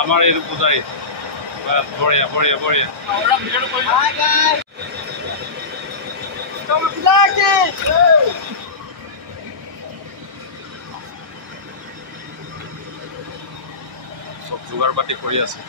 আমাৰ এইটো পূজাৰী বঢ়িয়া বঢ়িয়া বঢ়িয়া চব যোগাৰ পাতি কৰি আছে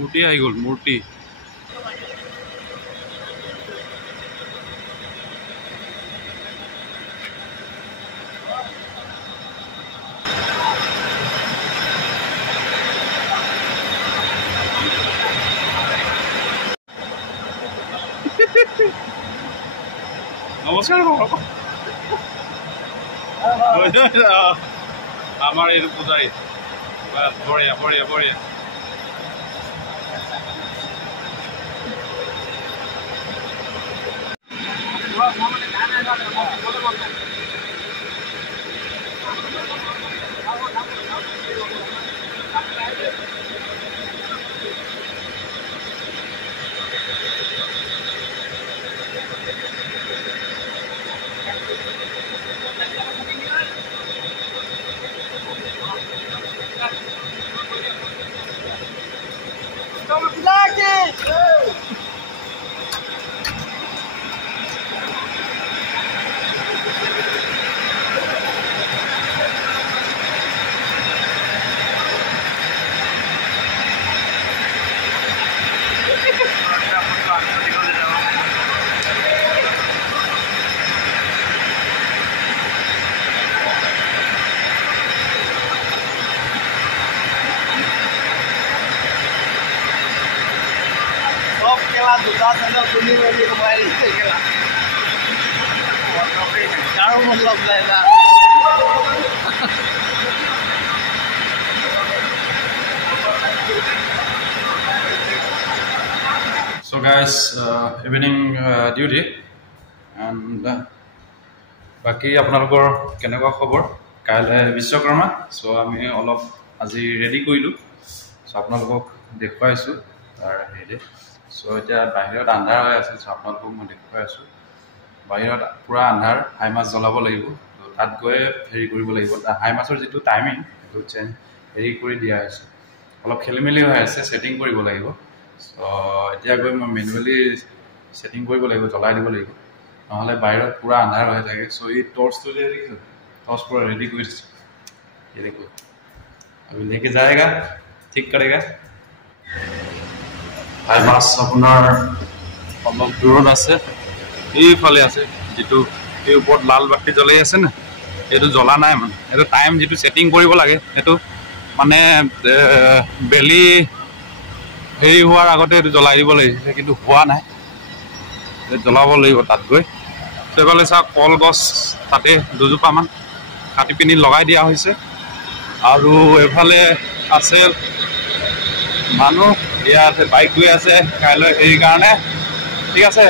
মূৰ্তি আহি গ'ল মূৰ্তি নমস্কাৰ আমাৰ এইটো পূজাৰী বঢ়িয়া বঢ়িয়া বঢ়িয়া So guys, evening duty and বাকি আপোনালোকৰ কেনেকুৱা খবৰ কাইলৈ বিশ্বকৰ্মা সো আমি অলপ আজি ৰেডি কৰিলো সো আপোনালোকক দেখুৱাইছো তাৰ হেডে সো এতিয়া বাহিৰত আন্ধাৰ হৈ আছে সো আপোনালোকক মই দেখুৱাইছো বাহিৰত পুৰা আন্ধাৰ হাই মাছ জ্বলাব লাগিব তো তাত গৈ হেৰি কৰিব লাগিব হাই মাছৰ যেটো টাইমিং তো চেঞ্জ হেৰি কৰি দিয়া আছে অলপ খেলিমেলি হৈ আছে সেটিং কৰিব লাগিব সো এতিয়া গৈ মই মেনুৱেলি সেটিং কৰিব লাগিব জ্বলাই দিব লাগিব নহলে বাহিৰত পুৰা আন্ধাৰ হৈ থাকে সো এই টৰ্চটো যে टॉस पूरा रेडी कर ये देखो अभी लेके जाएगा ठीक करेगा हाई मास अपनार अलग दूर আছে এইফালে আছে যেটো এই ওপৰত লাল বাতি জ্বলাই আছে না এটো জ্বলা নাই মানে এটো টাইম যেটো সেটিং কৰিব লাগে এটো মানে বেলি হেৰি হোৱাৰ আগতে এটো জ্বলাই দিব লাগিছে কিন্তু হোৱা নাই জ্বলাব লাগিব তাত গৈ সেফালে সা কলগছ তাতে দুজোপা মান কাটি পিনি লগাই দিয়া হৈছে আৰু এফালে আছে মানুহ ইয়াতে বাইক গৈ আছে কাইলৈ এই কাৰণে ঠিক আছে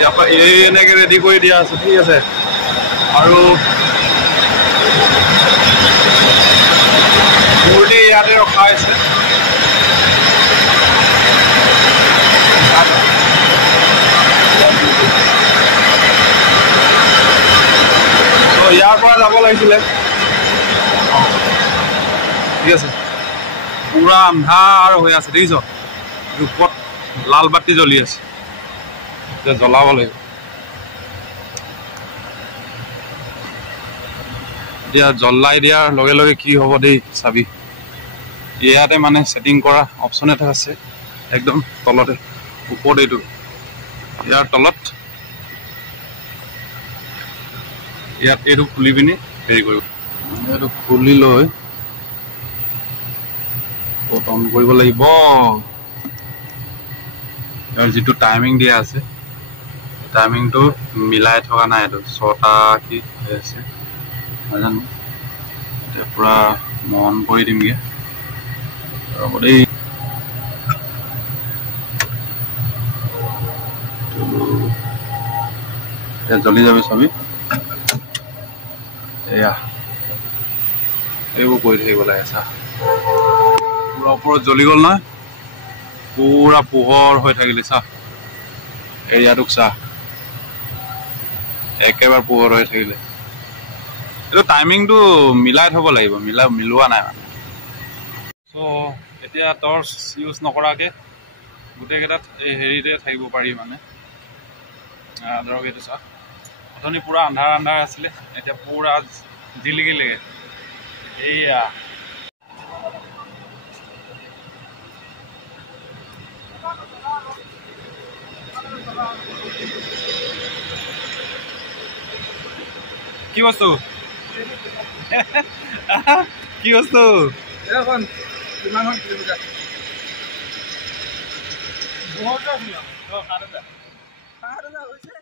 ইয়াপা এই এনেকে ৰেডি কৰি দিয়া আছে ঠিক আছে আৰু মূৰ্তি ইয়াতে ৰখা হৈছে ইয়াৰ পৰা যাব লাগিছিলে ঠিক আছে পুৰা আন্ধাৰ হৈ আছে দেখিছ ওপৰত লাল বাতি জ্বলি আছে এতিয়া জ্বলাব লাগিব এতিয়া জ্বলাই দিয়াৰ লগে লগে কি হ'ব দেই চাবি ইয়াতে মানে সেটিং কৰা অপচন এটা আছে একদম তলতে ওপৰত এইটো ইয়াৰ তলত ইয়াত এইটো খুলি পিনি হেৰি কৰিব এইটো খুলি লৈ অন কৰিব লাগিব ইয়াৰ যেটো টাইমিং দিয়া আছে টাইমিংটো মিলাই থকা নাই এইটো 6টা কি আছে নাজানো এটা পুৰা মন কৰি দিমগে ৰ'ব দেই জ্বলি যাবি ছবি এয়া এইবোৰ কৰি থাকিব লাগে চা পুৰা ওপৰত জ্বলি গ'ল নহয় পুৰা পোহৰ হৈ থাকিলে চা এৰিয়াটোক চা একেবাৰে পোহৰ হৈ থাকিলে এইটো টাইমিংটো মিলাই থ'ব লাগিব মিলোৱা নাই মানে চ' এতিয়া টৰ্চ ইউজ নকৰাকৈ গোটেইকেইটাত এই হেৰিতে থাকিব পাৰি মানে ধৰক এইটো চা অথনি পুৰা আন্ধাৰ আছিলে এতিয়া পুৰা জিলিকিলেগে এইয়া কি বস্তু কি বস্তু এখন কিমানখন কিলোমিটাৰ 2000 হৈছে